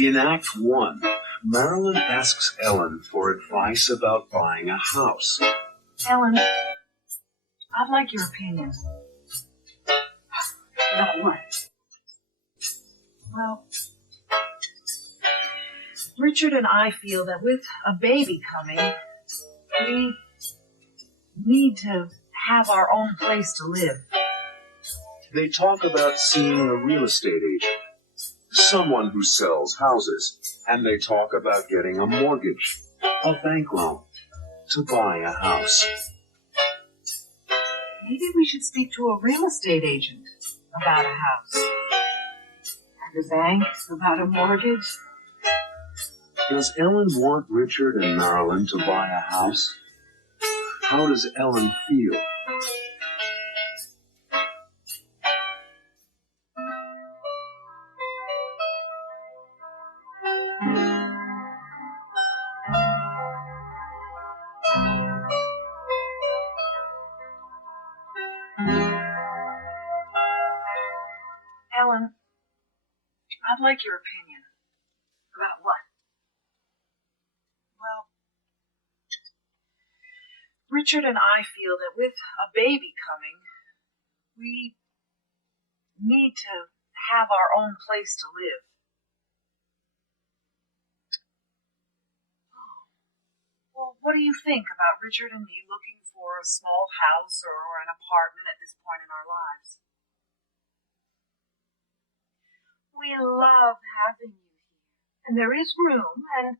In Act 1, Marilyn asks Ellen for advice about buying a house. Ellen, I'd like your opinion. About what? Well, Richard and I feel that with a baby coming, we need to have our own place to live. They talk about seeing a real estate agent, someone who sells houses, and they talk about getting a mortgage, a bank loan, to buy a house. Maybe we should speak to a real estate agent about a house. And a bank about a mortgage. Does Ellen want Richard and Marilyn to buy a house? How does Ellen feel? Ellen, I'd like your opinion. About what? Well, Richard and I feel that with a baby coming, we need to have our own place to live. Well, what do you think about Richard and me looking for a small house or an apartment at this point in our lives? We love having you here, and there is room, and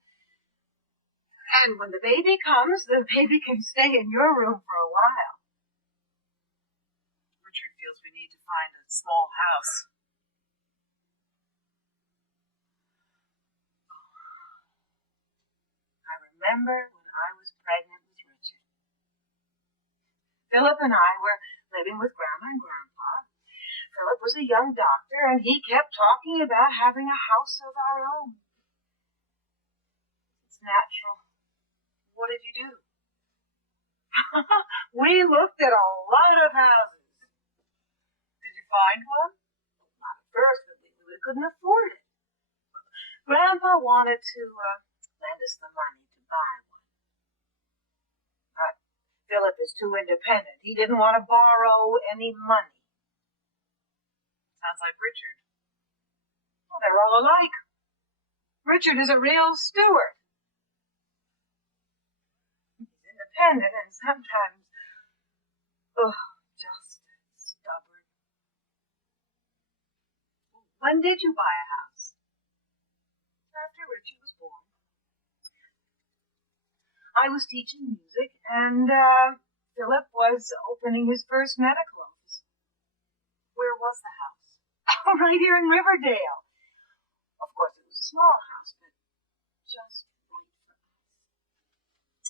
when the baby comes, the baby can stay in your room for a while. Richard feels we need to find a small house. I remember when I was pregnant with Richard. Philip and I were living with Grandma and Grandpa. Philip was a young doctor, and he kept talking about having a house of our own. It's natural. What did you do? We looked at a lot of houses. Did you find one? Not at first, but we couldn't afford it. Grandpa wanted to lend us the money to buy one. But Philip is too independent. He didn't want to borrow any money. Sounds like Richard. Well, they're all alike. Richard is a real steward. He's independent and sometimes, just stubborn. When did you buy a house? After Richard was born. I was teaching music, and Philip was opening his first medical office. Where was the house? Right here in Riverdale. Of course, it was a small house, but just right for us.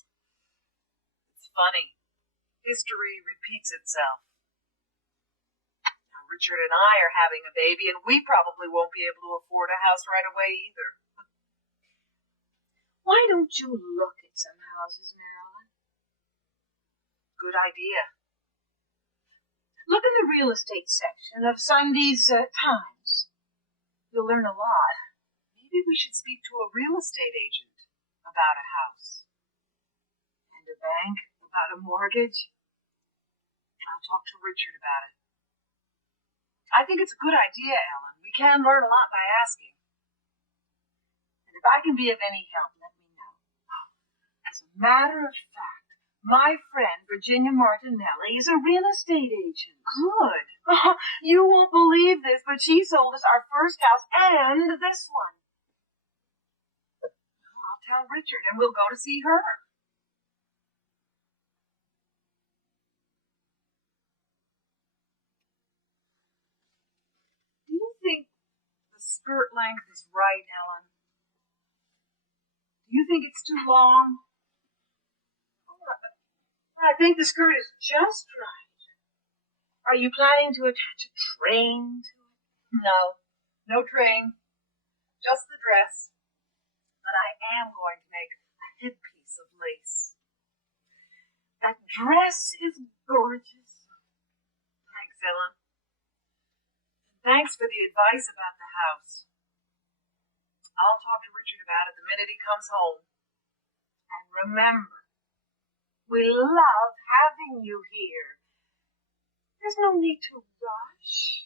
It's funny. History repeats itself. Now, Richard and I are having a baby, and we probably won't be able to afford a house right away either. Why don't you look at some houses, Marilyn? Good idea. Look in the real estate section of Sunday's Times. You'll learn a lot. Maybe we should speak to a real estate agent about a house. And a bank about a mortgage. I'll talk to Richard about it. I think it's a good idea, Ellen. We can learn a lot by asking. And if I can be of any help, let me know. As a matter of fact, my friend, Virginia Martinelli, is a real estate agent. Good. You won't believe this, but she sold us our first house and this one. I'll tell Richard, and we'll go to see her. Do you think the skirt length is right, Ellen? Do you think it's too long? I think the skirt is just right. Are you planning to attach a train to it? No train. Just the dress. But I am going to make a headpiece of lace. That dress is gorgeous. Thanks, Ellen. Thanks for the advice about the house. I'll minute he comes home. And remember, we love having you here. There's no need to rush.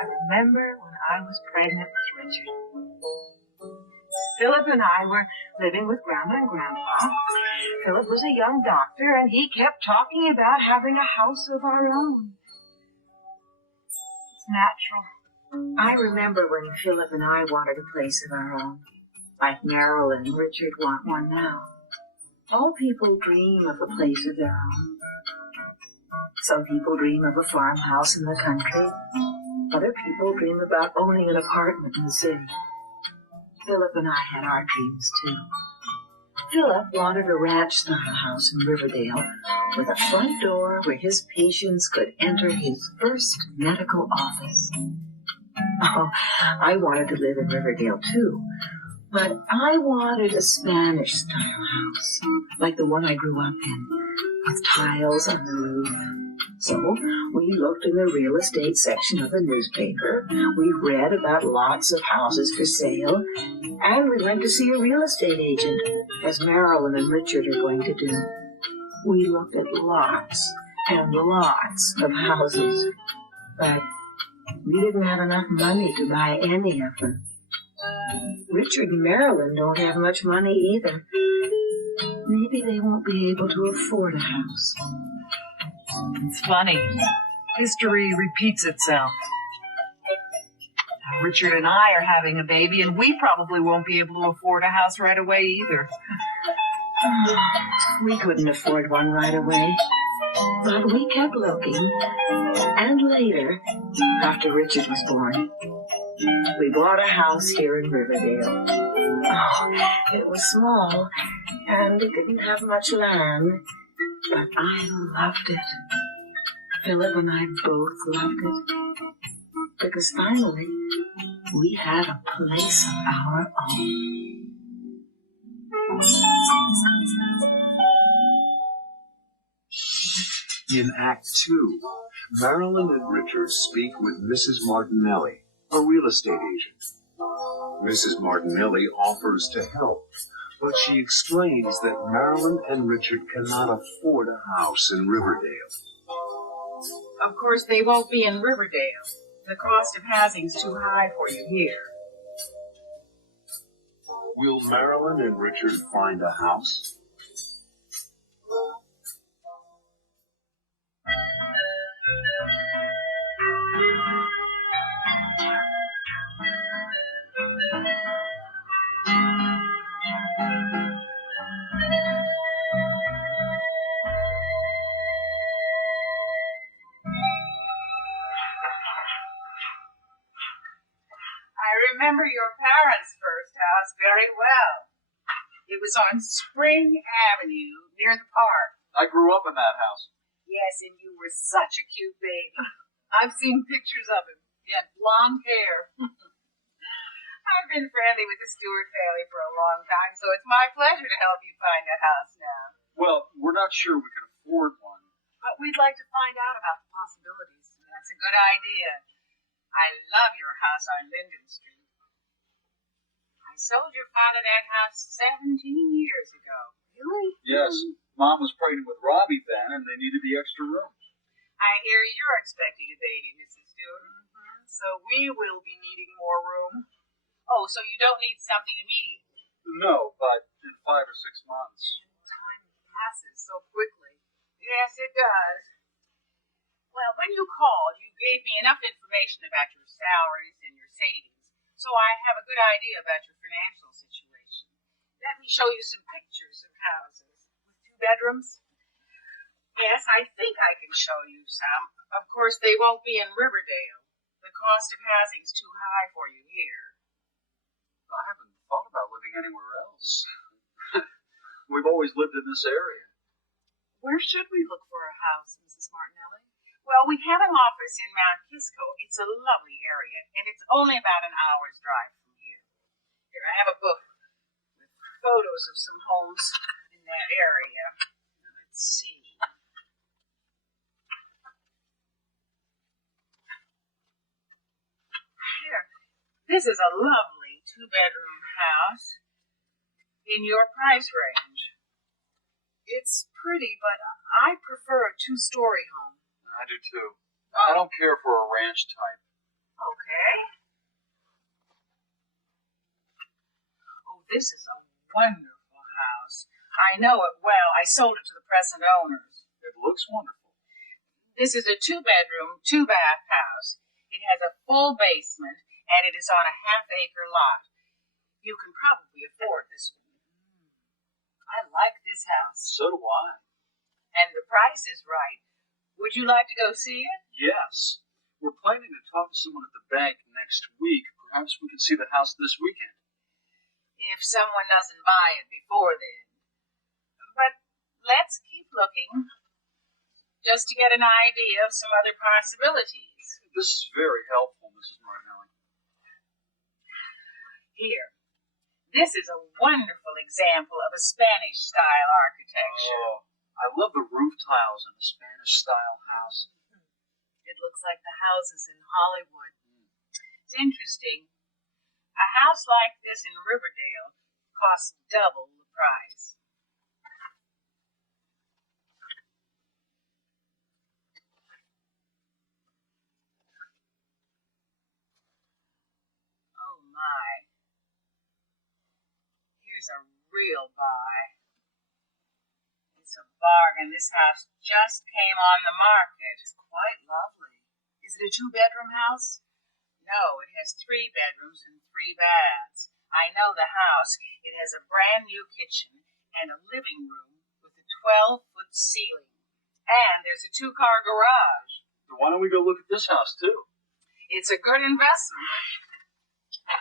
I remember when I was pregnant with Richard. Philip and I were living with Grandma and Grandpa. Philip was a young doctor, and he kept talking about having a house of our own. It's natural. I remember when Philip and I wanted a place of our own, like Marilyn and Richard want one now. All people dream of a place of their own. Some people dream of a farmhouse in the country. Other people dream about owning an apartment in the city. Philip and I had our dreams, too. Philip wanted a ranch-style house in Riverdale with a front door where his patients could enter his first medical office. Oh, I wanted to live in Riverdale, too. But I wanted a Spanish-style house, like the one I grew up in, with tiles on the roof. So we looked in the real estate section of the newspaper, we read about lots of houses for sale, and we went to see a real estate agent, as Marilyn and Richard are going to do. We looked at lots and lots of houses, but we didn't have enough money to buy any of them. Richard and Marilyn don't have much money either. Maybe they won't be able to afford a house. It's funny. History repeats itself. Now, Richard and I are having a baby, and we probably won't be able to afford a house right away either. We couldn't afford one right away. But we kept looking. And later, after Richard was born, we bought a house here in Riverdale. Oh, it was small, and it didn't have much land, but I loved it. Philip and I both loved it, because finally, we had a place of our own. In Act 2, Marilyn and Richard speak with Mrs. Martinelli, a real estate agent. Mrs. Martinelli offers to help, but she explains that Marilyn and Richard cannot afford a house in Riverdale. Of course, they won't be in Riverdale. The cost of housing's too high for you here. Will Marilyn and Richard find a house? I remember your parents' first house very well. It was on Spring Avenue near the park. I grew up in that house. Yes, and you were such a cute baby. I've seen pictures of him. He had blonde hair. I've been friendly with the Stewart family for a long time, so it's my pleasure to help you find a house now. Well, we're not sure we can afford one. But we'd like to find out about the possibilities. That's a good idea. I love your house on Linden Street. I sold your father that house 17 years ago. Really? Yes. Mom was pregnant with Robbie then, and they needed the extra room. I hear you're expecting a baby, Mrs. Stewart. Mm-hmm. So we will be needing more room. Oh, so you don't need something immediate? No, but in 5 or 6 months. Time passes so quickly. Yes, it does. Well, when you called, you gave me enough information about your salaries and your savings, so I have a good idea about your financial situation. Let me show you some pictures of houses with 2 bedrooms. Yes, I think I can show you some. Of course, they won't be in Riverdale. The cost of housing's too high for you here. I haven't thought about living anywhere else. We've always lived in this area. Where should we look for a house, Mrs. Martinelli? Well, we have an office in Mount Kisco. It's a lovely area, and it's only about an hour's drive from here. Here, I have a book with photos of some homes in that area. Let's see. Here, this is a lovely two-bedroom house in your price range. It's pretty, but I prefer a two-story home. I do too. I don't care for a ranch type. Okay. Oh, this is a wonderful house. I know it well. I sold it to the present owners. It looks wonderful. This is a two-bedroom, two-bath house. It has a full basement, and it is on a half-acre lot. You can probably afford this one. I like this house. So do I. And the price is right. Would you like to go see it? Yes. We're planning to talk to someone at the bank next week. Perhaps we can see the house this weekend. If someone doesn't buy it before then. But let's keep looking, just to get an idea of some other possibilities. This is very helpful, Mrs. Martinelli. Here. This is a wonderful example of a Spanish-style architecture. Oh, I love the roof tiles in the Spanish-style house. It looks like the houses in Hollywood. It's interesting. A house like this in Riverdale costs double the price. Oh my. Here's a real buy. It's a bargain. This house just came on the market. It's quite lovely. Is it a two-bedroom house? No, it has 3 bedrooms and 3 baths. I know the house. It has a brand new kitchen and a living room with a 12-foot ceiling. And there's a 2-car garage. So why don't we go look at this house, too? It's a good investment.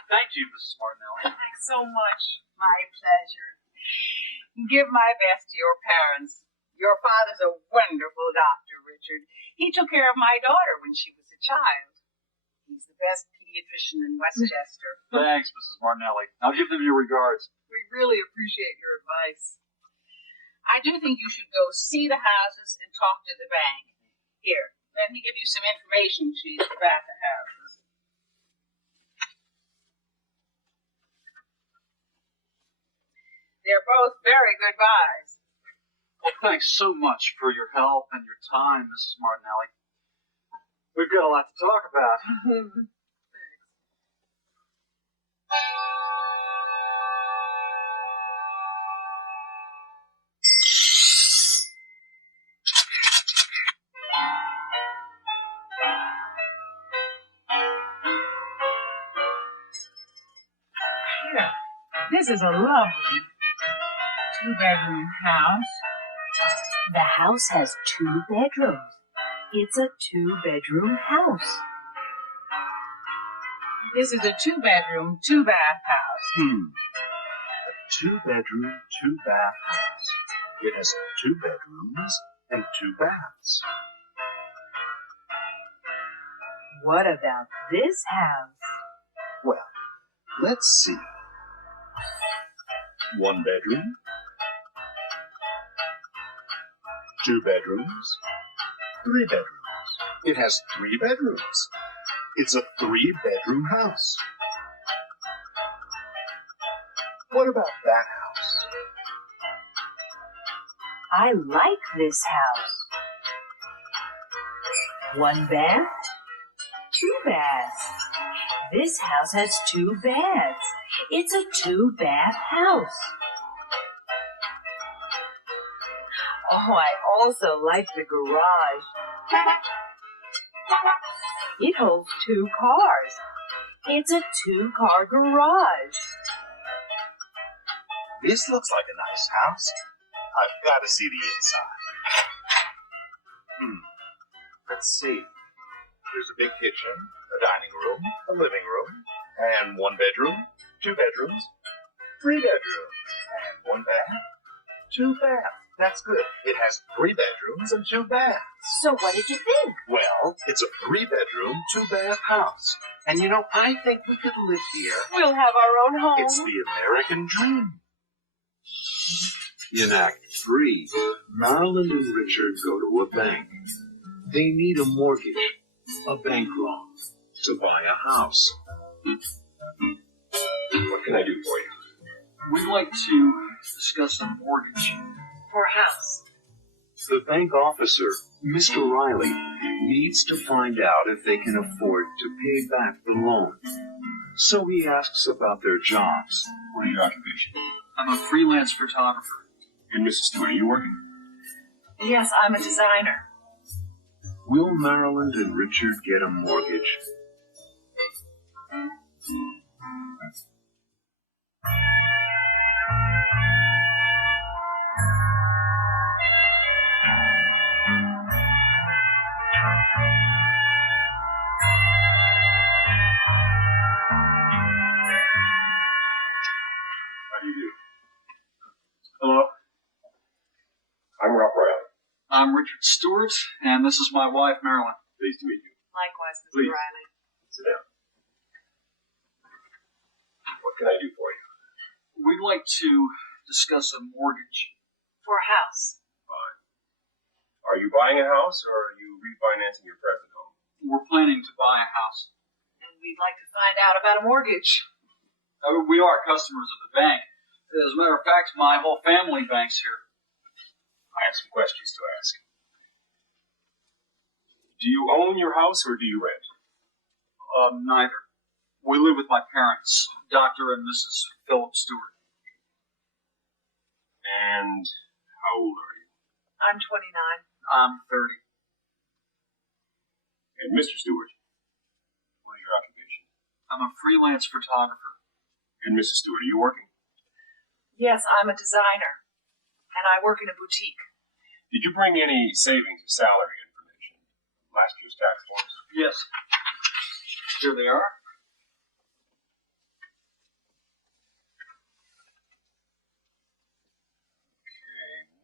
Thank you, Mrs. Martinelli. Thanks so much. My pleasure. Give my best to your parents. Your father's a wonderful doctor, Richard. He took care of my daughter when she was a child. He's the best pediatrician in Westchester. Thanks, Mrs. Martinelli. I'll give them your regards. We really appreciate your advice. I do think you should go see the houses and talk to the bank. Here, let me give you some information sheets about the houses. They're both very good buys. Well, thanks so much for your help and your time, Mrs. Martinelli. We've got a lot to talk about. Here, this is a lovely 2-bedroom house. The house has 2 bedrooms. It's a 2-bedroom house. This is a 2-bedroom, 2-bath house. A 2-bedroom, 2-bath house. It has 2 bedrooms and 2 baths. What about this house? Well, let's see. 1 bedroom, 2 bedrooms, 3 bedrooms. It has 3 bedrooms. It's a 3-bedroom house. What about that house? I like this house. 1 bath, 2 baths. This house has 2 baths. It's a 2-bath house. Oh, I also like the garage. It holds 2 cars. It's a 2-car garage. This looks like a nice house. I've got to see the inside. Let's see. There's a big kitchen, a dining room, a living room, and 1 bedroom, 2 bedrooms, 3 bedrooms, and 1 bath, 2 baths. That's good. It has 3 bedrooms and 2 baths. So what did you think? Well, it's a 3-bedroom, 2-bath house. And you know, I think we could live here. We'll have our own home. It's the American dream. In Act 3, Marilyn and Richard go to a bank. They need a mortgage, a bank loan, to buy a house. What can I do for you? We'd like to discuss a mortgage. For a house. The bank officer, Mr. Riley, needs to find out if they can afford to pay back the loan. So he asks about their jobs. What is your occupation? I'm a freelance photographer. And Mrs. Stewart, are you working? Yes, I'm a designer. Will Marilyn and Richard get a mortgage? How do you do? Hello? I'm Ralph Riley. I'm Richard Stewart, and this is my wife, Marilyn. Pleased to meet you. Likewise, Mr. Please. Riley. Sit down. What can I do for you? We'd like to discuss a mortgage. For a house. Fine. Are you buying a house, or are you refinancing your present home? We're planning to buy a house. And we'd like to find out about a mortgage. We are customers of the bank. As a matter of fact, my whole family banks here. I have some questions to ask. Do you own your house or do you rent? Neither. We live with my parents, Dr. and Mrs. Philip Stewart. And how old are you? I'm 29. I'm 30. And Mr. Stewart, what is your occupation? I'm a freelance photographer. And Mrs. Stewart, are you working? Yes, I'm a designer. And I work in a boutique. Did you bring any savings or salary information? Last year's tax forms? Yes. Here they are.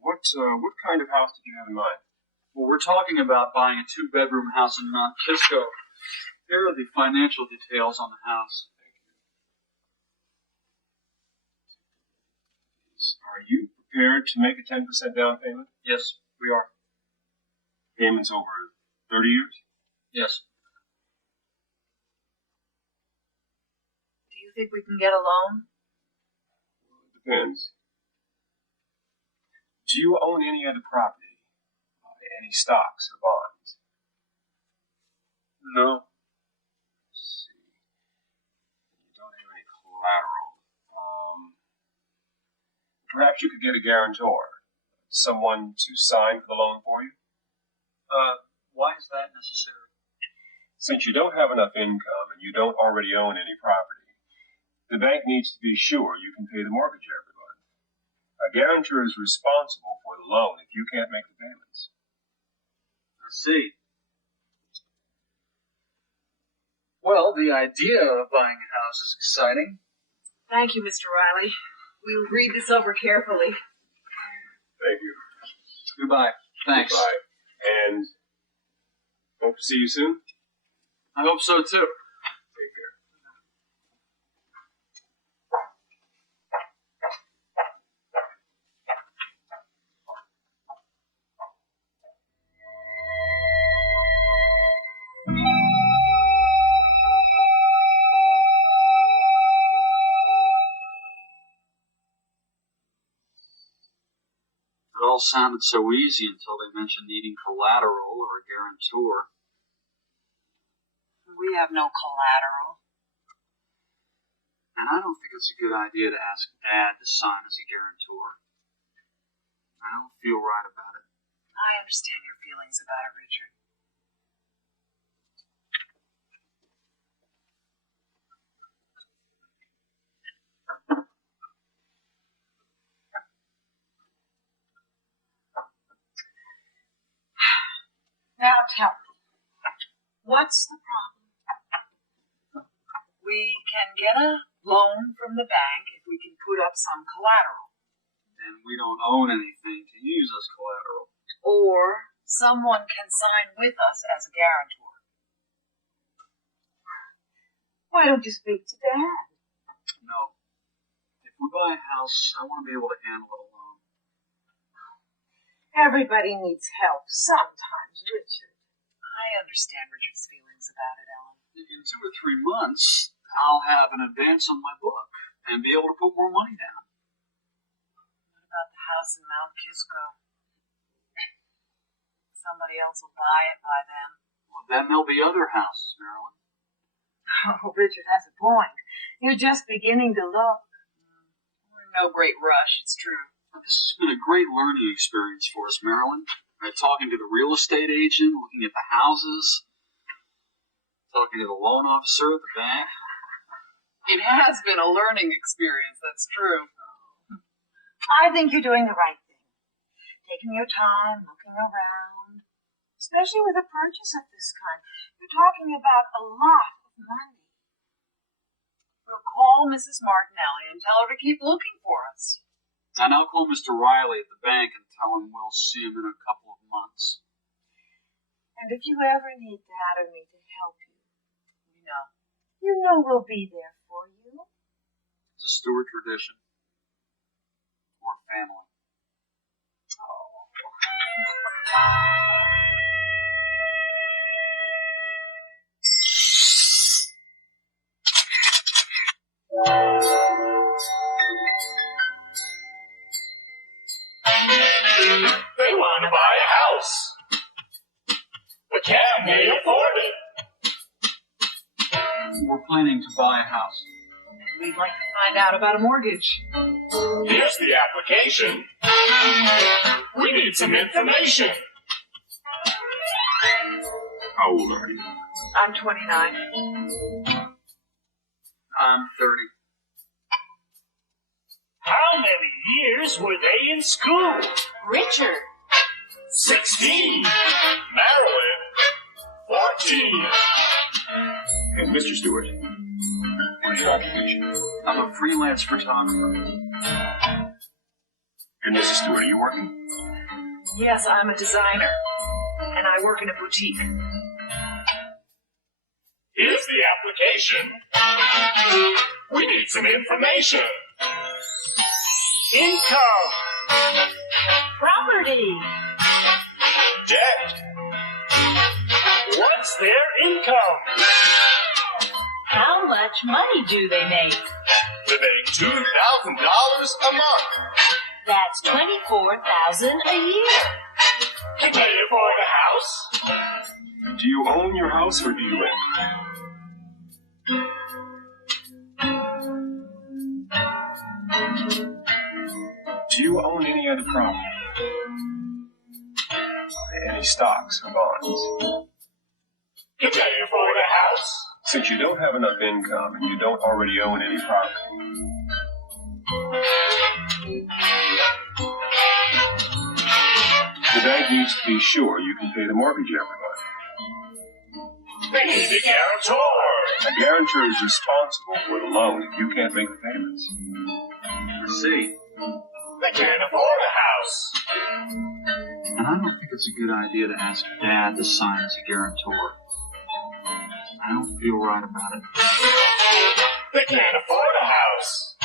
Okay. What kind of house did you have in mind? Well, we're talking about buying a 2-bedroom house in Mount Kisco. Here are the financial details on the house. Are you prepared to make a 10% down payment? Yes, we are. Payments over 30 years? Yes. Do you think we can get a loan? Well, it depends. Do you own any other property? Any stocks or bonds? No. Let's see. You don't have any collateral. Perhaps you could get a guarantor, someone to sign for the loan for you? Why is that necessary? Since you don't have enough income and you don't already own any property, the bank needs to be sure you can pay the mortgage every month. A guarantor is responsible for the loan if you can't make the payments. I see. Well, the idea of buying a house is exciting. Thank you, Mr. Riley. We'll read this over carefully. Thank you. Goodbye. Thanks. Goodbye. And hope to see you soon. I hope so, too. Take care. It all sounded so easy until they mentioned needing collateral or a guarantor. We have no collateral. And I don't think it's a good idea to ask Dad to sign as a guarantor. I don't feel right about it. I understand your feelings about it, Richard. Now tell me, what's the problem? We can get a loan from the bank if we can put up some collateral. and we don't own anything to use as collateral. Or someone can sign with us as a guarantor. Why don't you speak to Dad? No. If we buy a house, I want to be able to handle it alone. Everybody needs help sometimes, Richard. I understand Richard's feelings about it, Ellen. In 2 or 3 months, I'll have an advance on my book and be able to put more money down. What about the house in Mount Kisco? Somebody else will buy it by then. Well, then there'll be other houses, Marilyn. Oh, Richard has a point. You're just beginning to look. We're in no great rush, it's true. This has been a great learning experience for us, Marilyn. Talking to the real estate agent, looking at the houses, talking to the loan officer at the bank. It has been a learning experience, that's true. I think you're doing the right thing. Taking your time, looking around. Especially with a purchase of this kind. You're talking about a lot of money. We'll call Mrs. Martinelli and tell her to keep looking for us. And I'll call Mr. Riley at the bank and tell him we'll see him in a couple of months. And if you ever need Dad or me to help you, You know. you know we'll be there for you. It's a Stewart tradition. Or family. They want to buy a house, but can they afford it? We're planning to buy a house. We'd like to find out about a mortgage. Here's the application. We need some information. How old are you? I'm 29. I'm 30. How many years were they in school? Richard. 16. Marilyn, 14. And Mr. Stewart, what is your occupation? I'm a freelance photographer. And Mrs. Stewart, are you working? Yes, I'm a designer. And I work in a boutique. Here's the application. We need some information. Income, Property. debt. What's their income? How much money do they make? They make $2,000 a month. That's $24,000 a year. Can they afford a house? Do you own your house or do you rent? Do you own any other property? Any stocks or bonds? Can they afford a house? Since you don't have enough income and you don't already own any property, the bank needs to be sure you can pay the mortgage every month. They need a guarantor. A guarantor is responsible for the loan if you can't make the payments. I see. They can't afford a house. And I don't think it's a good idea to ask Dad to sign as a guarantor. I don't feel right about it. They can't afford a house.